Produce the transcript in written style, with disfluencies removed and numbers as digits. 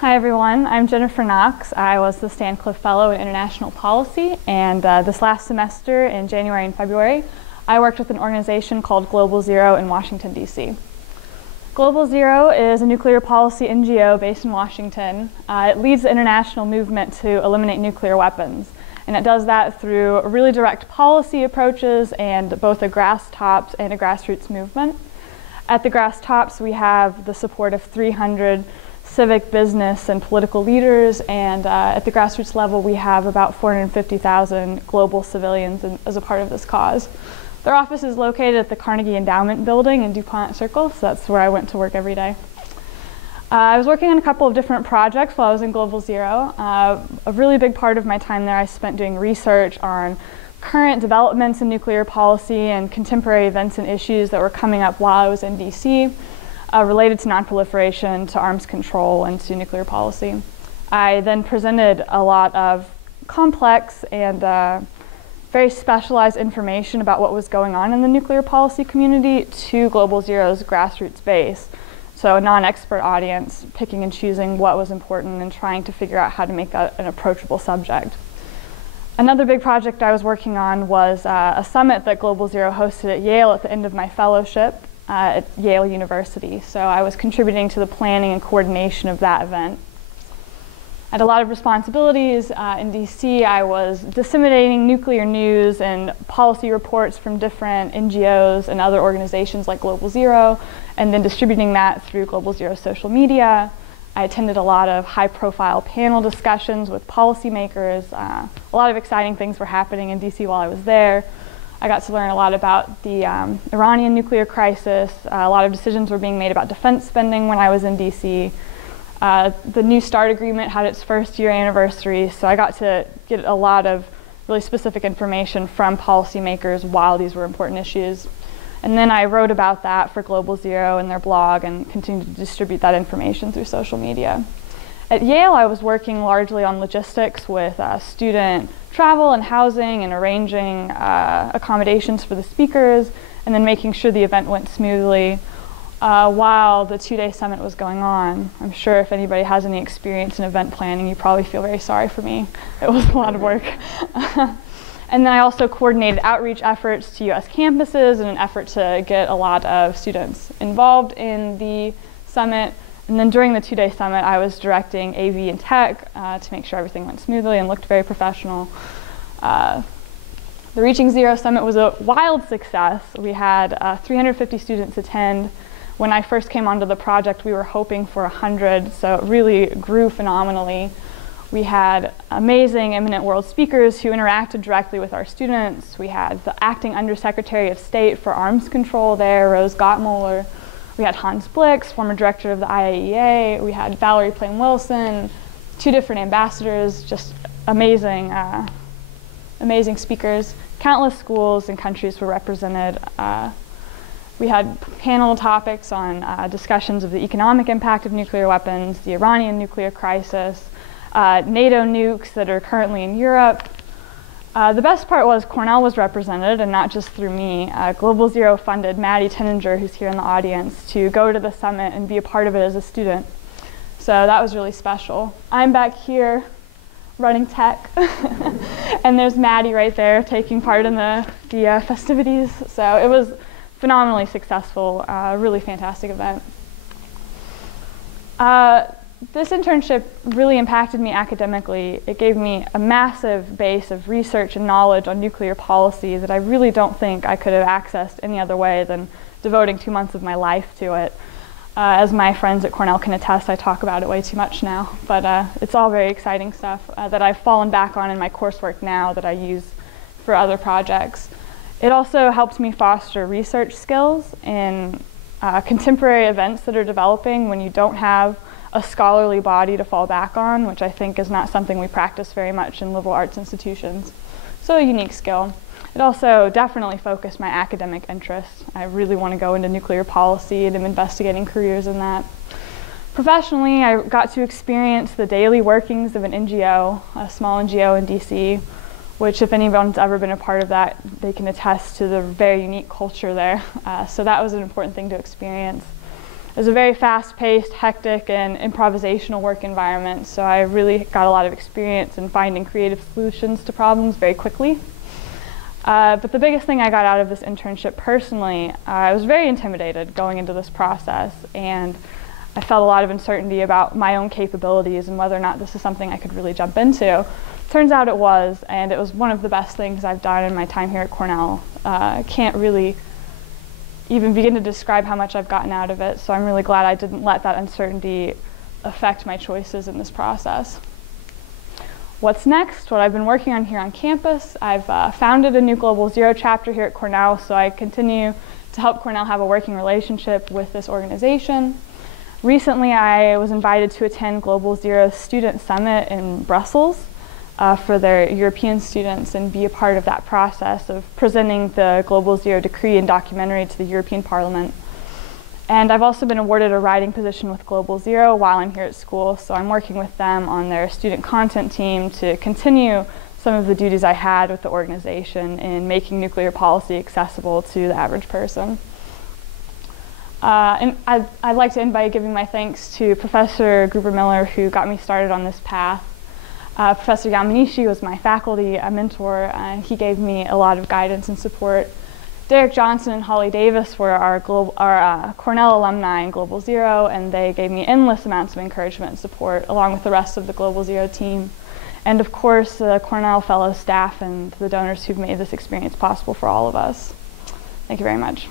Hi everyone, I'm Jennifer Knox. I was the Stanclift Fellow in International Policy, and this last semester in January and February, I worked with an organization called Global Zero in Washington, D.C. Global Zero is a nuclear policy NGO based in Washington. It leads the international movement to eliminate nuclear weapons, and it does that through really direct policy approaches and both a grass tops and a grassroots movement. At the grass tops, we have the support of 300 civic, business, and political leaders, and at the grassroots level we have about 450,000 global civilians as a part of this cause. Their office is located at the Carnegie Endowment Building in DuPont Circle, so that's where I went to work every day. I was working on a couple of different projects while I was in Global Zero. A really big part of my time there I spent doing research on current developments in nuclear policy and contemporary events and issues that were coming up while I was in DC. Related to nonproliferation, to arms control, and to nuclear policy. I then presented a lot of complex and very specialized information about what was going on in the nuclear policy community to Global Zero's grassroots base. So a non-expert audience picking and choosing what was important and trying to figure out how to make that an approachable subject. Another big project I was working on was a summit that Global Zero hosted at Yale at the end of my fellowship at Yale University. So I was contributing to the planning and coordination of that event. I had a lot of responsibilities. In DC, I was disseminating nuclear news and policy reports from different NGOs and other organizations like Global Zero, and then distributing that through Global Zero social media. I attended a lot of high-profile panel discussions with policymakers. A lot of exciting things were happening in DC while I was there. I got to learn a lot about the Iranian nuclear crisis. A lot of decisions were being made about defense spending when I was in DC. The New START agreement had its first year anniversary, so I got to get a lot of really specific information from policymakers while these were important issues. And then I wrote about that for Global Zero in their blog and continued to distribute that information through social media. At Yale, I was working largely on logistics with student travel and housing and arranging accommodations for the speakers, and then making sure the event went smoothly while the two-day summit was going on. I'm sure if anybody has any experience in event planning, you probably feel very sorry for me. It was a lot of work. And then I also coordinated outreach efforts to US campuses in an effort to get a lot of students involved in the summit. And then during the two-day summit, I was directing AV and tech to make sure everything went smoothly and looked very professional. The Reaching Zero Summit was a wild success. We had 350 students attend. When I first came onto the project, we were hoping for 100, so it really grew phenomenally. We had amazing eminent world speakers who interacted directly with our students. We had the acting Undersecretary of State for Arms Control there, Rose Gottmuller. We had Hans Blix, former director of the IAEA. We had Valerie Plame-Wilson, 2 different ambassadors, just amazing, amazing speakers. Countless schools and countries were represented. We had panel topics on discussions of the economic impact of nuclear weapons, the Iranian nuclear crisis, NATO nukes that are currently in Europe. The best part was Cornell was represented, and not just through me. Global Zero funded Maddie Tinninger, who's here in the audience, to go to the summit and be a part of it as a student. So that was really special. I'm back here running tech, and there's Maddie right there taking part in the festivities. So it was phenomenally successful, really fantastic event. This internship really impacted me academically. It gave me a massive base of research and knowledge on nuclear policy that I really don't think I could have accessed any other way than devoting 2 months of my life to it. As my friends at Cornell can attest, I talk about it way too much now, but it's all very exciting stuff that I've fallen back on in my coursework now that I use for other projects. It also helped me foster research skills in contemporary events that are developing when you don't have a scholarly body to fall back on, which I think is not something we practice very much in liberal arts institutions. So a unique skill. It also definitely focused my academic interests. I really want to go into nuclear policy and am investigating careers in that. Professionally, I got to experience the daily workings of an NGO, a small NGO in DC, which if anyone's ever been a part of that, they can attest to the very unique culture there. So that was an important thing to experience. It was a very fast-paced, hectic, and improvisational work environment, so I really got a lot of experience in finding creative solutions to problems very quickly. But the biggest thing I got out of this internship personally, I was very intimidated going into this process, and I felt a lot of uncertainty about my own capabilities and whether or not this is something I could really jump into. Turns out it was, and it was one of the best things I've done in my time here at Cornell. I can't really even begin to describe how much I've gotten out of it, so I'm really glad I didn't let that uncertainty affect my choices in this process. What's next? What I've been working on here on campus, I've founded a new Global Zero chapter here at Cornell, so I continue to help Cornell have a working relationship with this organization. Recently, I was invited to attend Global Zero Student Summit in Brussels for their European students and be a part of that process of presenting the Global Zero decree and documentary to the European Parliament. And I've also been awarded a writing position with Global Zero while I'm here at school, so I'm working with them on their student content team to continue some of the duties I had with the organization in making nuclear policy accessible to the average person. And I'd like to end by giving my thanks to Professor Gruber Miller, who got me started on this path. Professor Yamanishi was my faculty, a mentor, and he gave me a lot of guidance and support. Derek Johnson and Holly Davis were our Cornell alumni in Global Zero, and they gave me endless amounts of encouragement and support, along with the rest of the Global Zero team. And of course, the Cornell Fellow staff and the donors who've made this experience possible for all of us. Thank you very much.